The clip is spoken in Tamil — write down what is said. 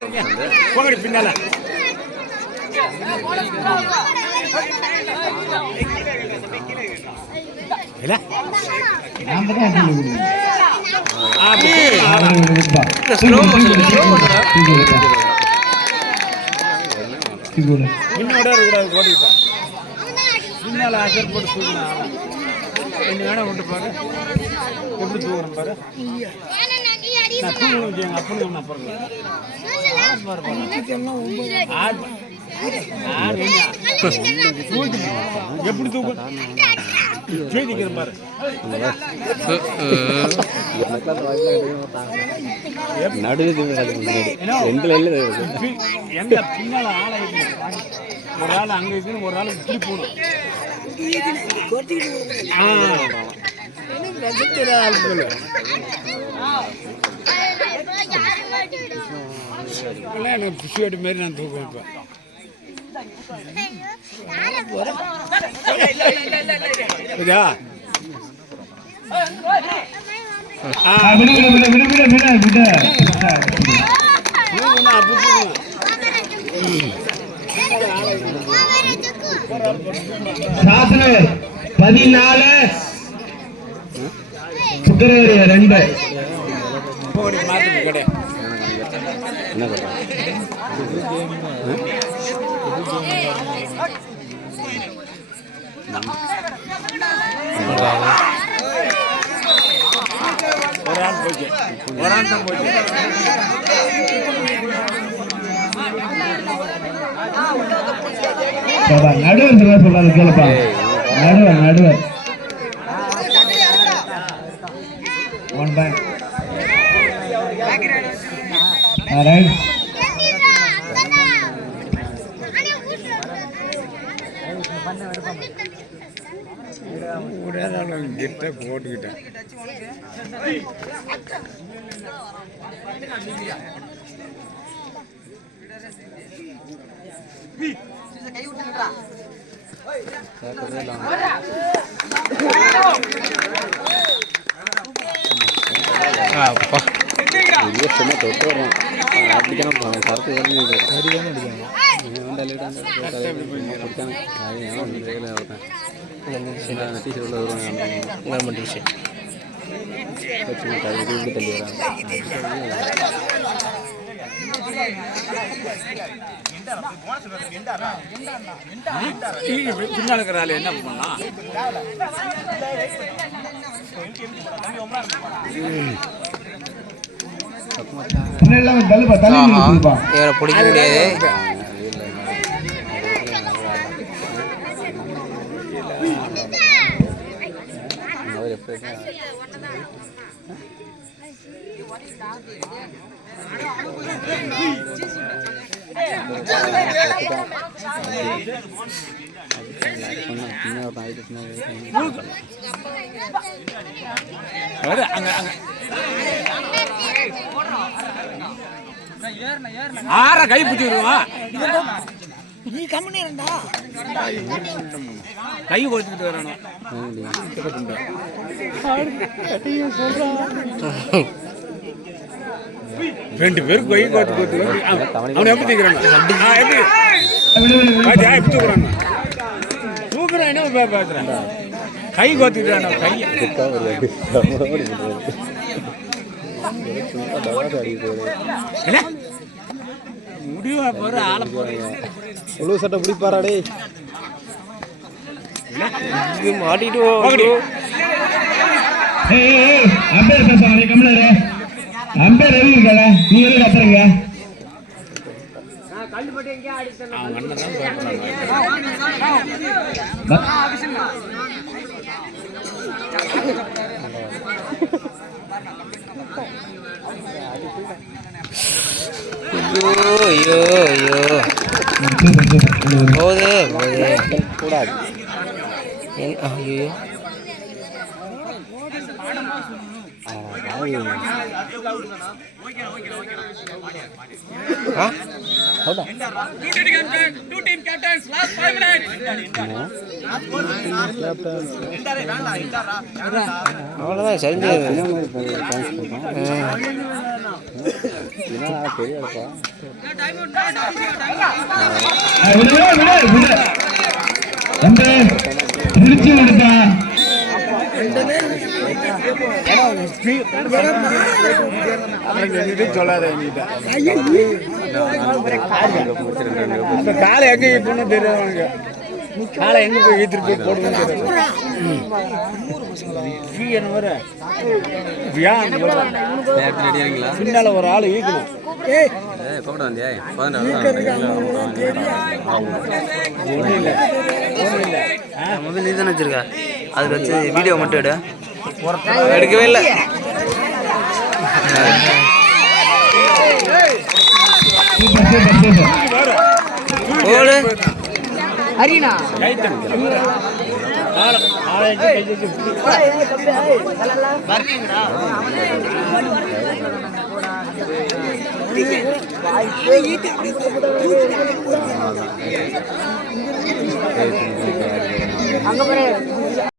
போங்கடி பின்னால. பின்னால ஆச்சர் போட்டு தூக்கணும். கொஞ்சம் வேணா கொண்டு பாரு எப்படி தூக்குறேன் பாரு. நான் தூக்கணும் எங்க அப்பனுக்கு நான் எப்படி தூக்க செய்திக்கிறேன் பாரு. எந்த பின்னால ஆளை ஒரு ஆள் அங்க இருக்குன்னு ஒரு ஆள் இப்படி போகணும். எனக்கு பிஷேட் மாரி நான் தூக்குவேன். சாசனம் 14 பிப்ரவரி 2 நடுவர் சொல்லாது கேளுப்பா. நடுவர் ஒன் பேங்க் போட்டுக்கிட்டேன். பின்னால இருக்கிறாள் என்ன பண்ணா இவரை பிடிக்க முடியாது. ஆற கை பிடிச்சிருவா. நீ கம்மி இருந்தா கை கொடுத்துக்கிட்டு வரணும். ரெண்டு பேருக்கு கை கோத்து அவன் எப்படி தூக்குறான் தூக்குறான் என்ன பேசுறான். கை கோத்துக்கிறான் கையை முடிவா போற ஆளை போற முழு சட்டை பிடிப்பாராடே மாட்டிட்டு அம்பேர் பேசுவாங்க கம்மிழரு. அம்பேர் ரவி இருக்கல நீ எது கத்துறீங்க? போதே கூடாது. ஐயோ அவ்வளோதான் சரிஞ்சு தம்பி திருச்சி விடுப்பா. சொல்லாத காலை எங்க போன தெரியாது காலை எங்க போய் ஈத்துட்டு போய் போடுவோம் பின்னால ஒரு ஆள் ஈக்கணும் முதல்ல நீ தானே வச்சிருக்க அதில் வச்சு வீடியோ மட்டும் எடு எடுக்கவே இல்லை ஓடு ஹரினா அங்க